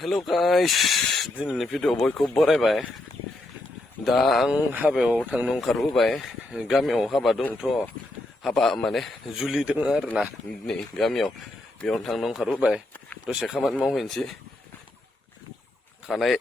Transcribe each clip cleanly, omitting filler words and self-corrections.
हेल' guys दिनैनि video बयखौ बरायबाय। दा आं हाबायाव थांनो ओंखारबोबाय। गामियाव हाबा दंथ', हाबा माने जुलि दङ आरोना नै गामियाव, बेयावनो थांनो ओंखारबोबाय। दसे खामानि मावहैनोसै, खानाय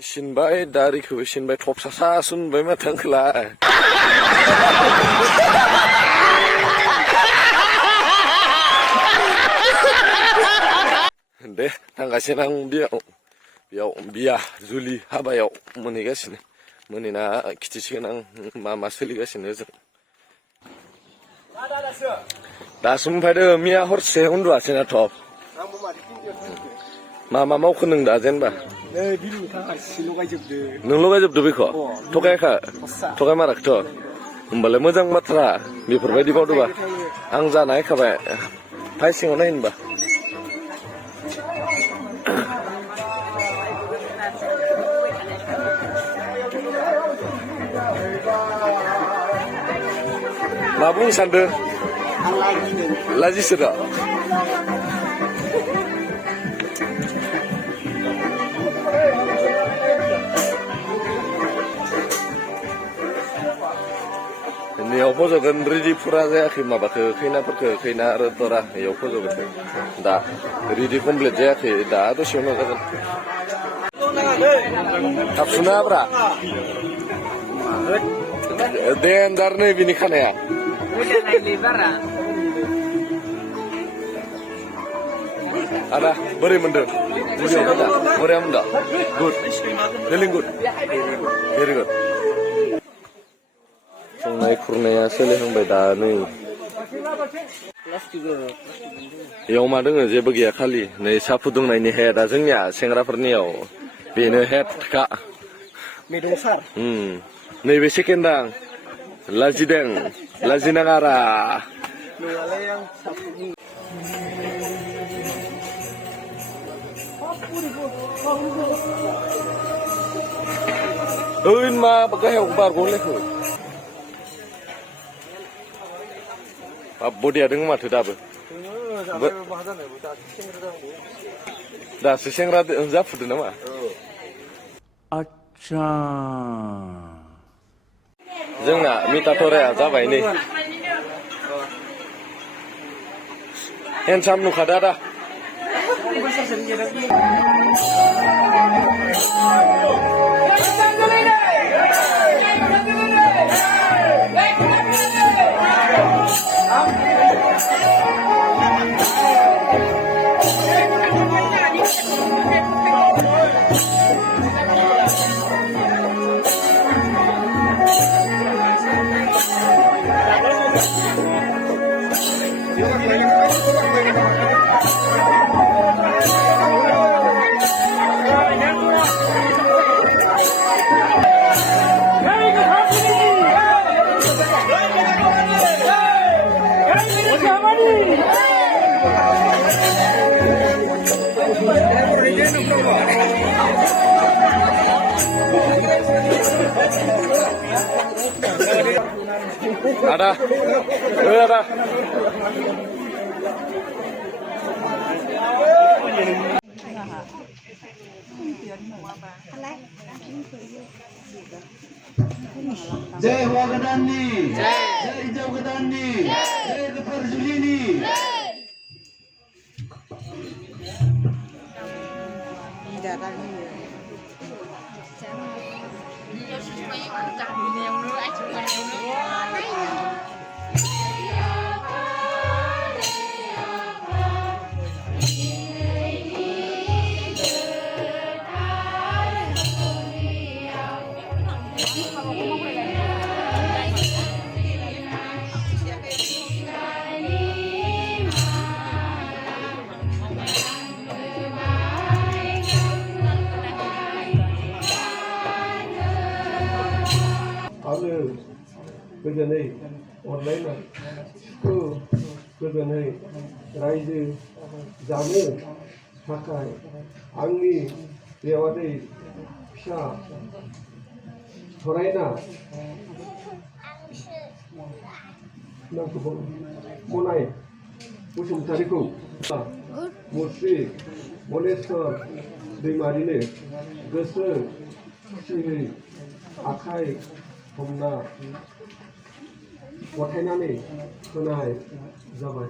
सिनबाय, दारिखौबो सिनबाय, थबसा सुनबाय माथो आंखोलाय। दे थांगासिनो आं बेयाव बिया जुलि हाबायाव मोनहैगासिनो। मोनहैना खिथिसिगोन आं मा सोलिगासिनो ओजों। दासो मोनफैदो, मैया हरसे उन्दुवासैना थब। मा मावखो नों दा जेनेबा? नों लगायजोबदो बेखौ? थगायमाराखैथ'? होमबालाय मोजां बाथ्रा, बेफोरबायदि मावदोबा। आं जाना नायखाबाय, फाय सिङाव नाय होनबा। मा बुंनो सानदों? लाजिसोदा? बेयाव फज'गोन, रेडि फुरा जायाखै माबाखौ, खैनाफोरखौ, खैना आरो दरा बेयाव फज'गोन। दा रेडि कमप्लिट जायाखै, दा दसे उनाव जागोन। थाब सुना होब्रा। देन्जार नै बिनि खानाया। आदा बोरै मोनदों? बोरै मोनदों? Good, feeling good, very good. संनाय खुरनाया सोलिहांबाय दा नै। बेयाव मा दोङो? जेबो गैया, खालि नै साहा फुदुंनायनि हेडआ जोंनिया सेंग्राफोरनियाव बेनो हेडखा। नैबे सेकेन्डआ लाजिदों, लाजिनाङारा। ओइ मा गाहायाव बारग'लायखो? बडिया दङ माथो दाबो। दासो सेंग्रा जाफुदो नामा? आच्छा। जोंना मिटाटराया जाबाय नै। हेन्डसाम नुखादो आदा। Ada, ada. Jai Wagadani, Jai Jogadani, Jai Keperjulini. गोजोनै अनलायना गोजोनै रायजो जानो थाखाय आंनि बेवादै फिसा सरायना मनाय बसुमतारीखौ मुस्रि मलेश्वर दैमारिनो गोसो खुसियै आखाइ हमना गथायनानै होनाय जाबाय।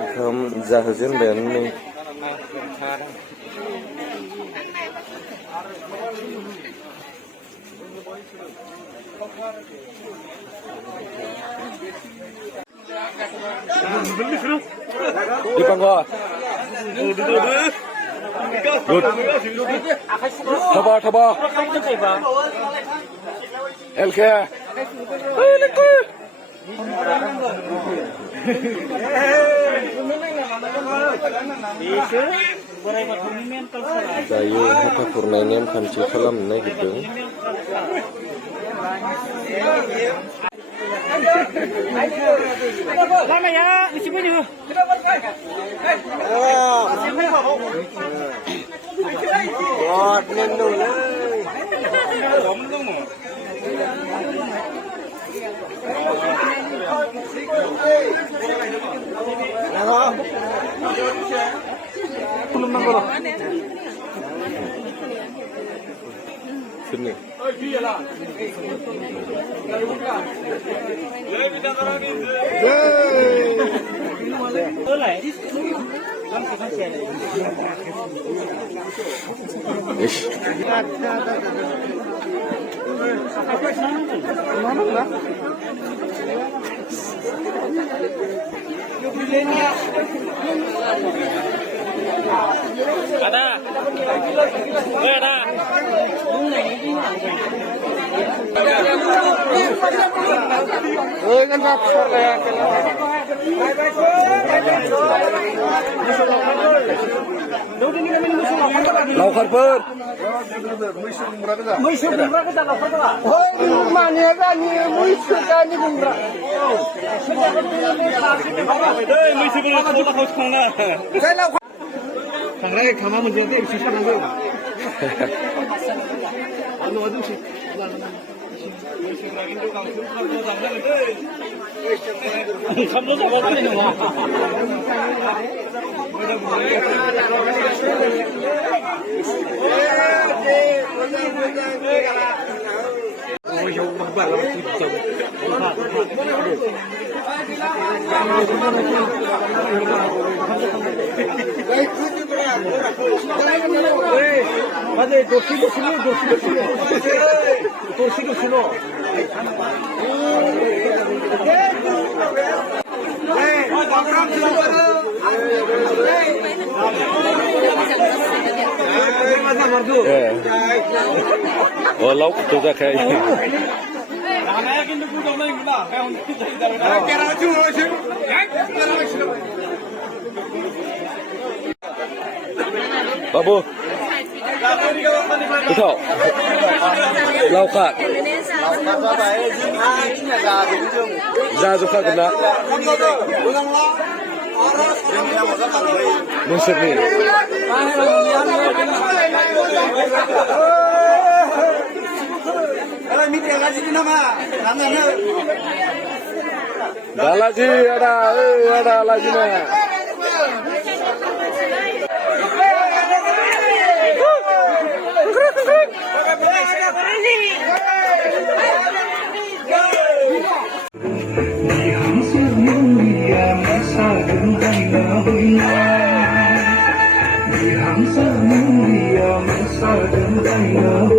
ओंखाम जाहोजेनबायानो नै Dipanggol. Good. Tabak. Elke. Dayo hata kurnaini खान्थि खालामनो नागिरदों. लामाया एसे फैदो खुलुमनांगौ Sini. Ada. Laukarpur. मैसो गुमग्रा गोजा लावखारफोरा मानिया गानि मैसो गानि गुमग्रा मैसोखौ खावलाखौ थांना थांनाय खामा मोनसे एसे सानांगौ आनो अदुंसि ओंखामल' जाबा जानाय नङा 맞아, 도시로. Lauk tu dah kayak. 나가야 근데 그 정도인구나. Babu. Betul. Laukat. Zazuka kena. Musik ni. Dah lagi ada lagi na. Di hamsa mulia masa dan daya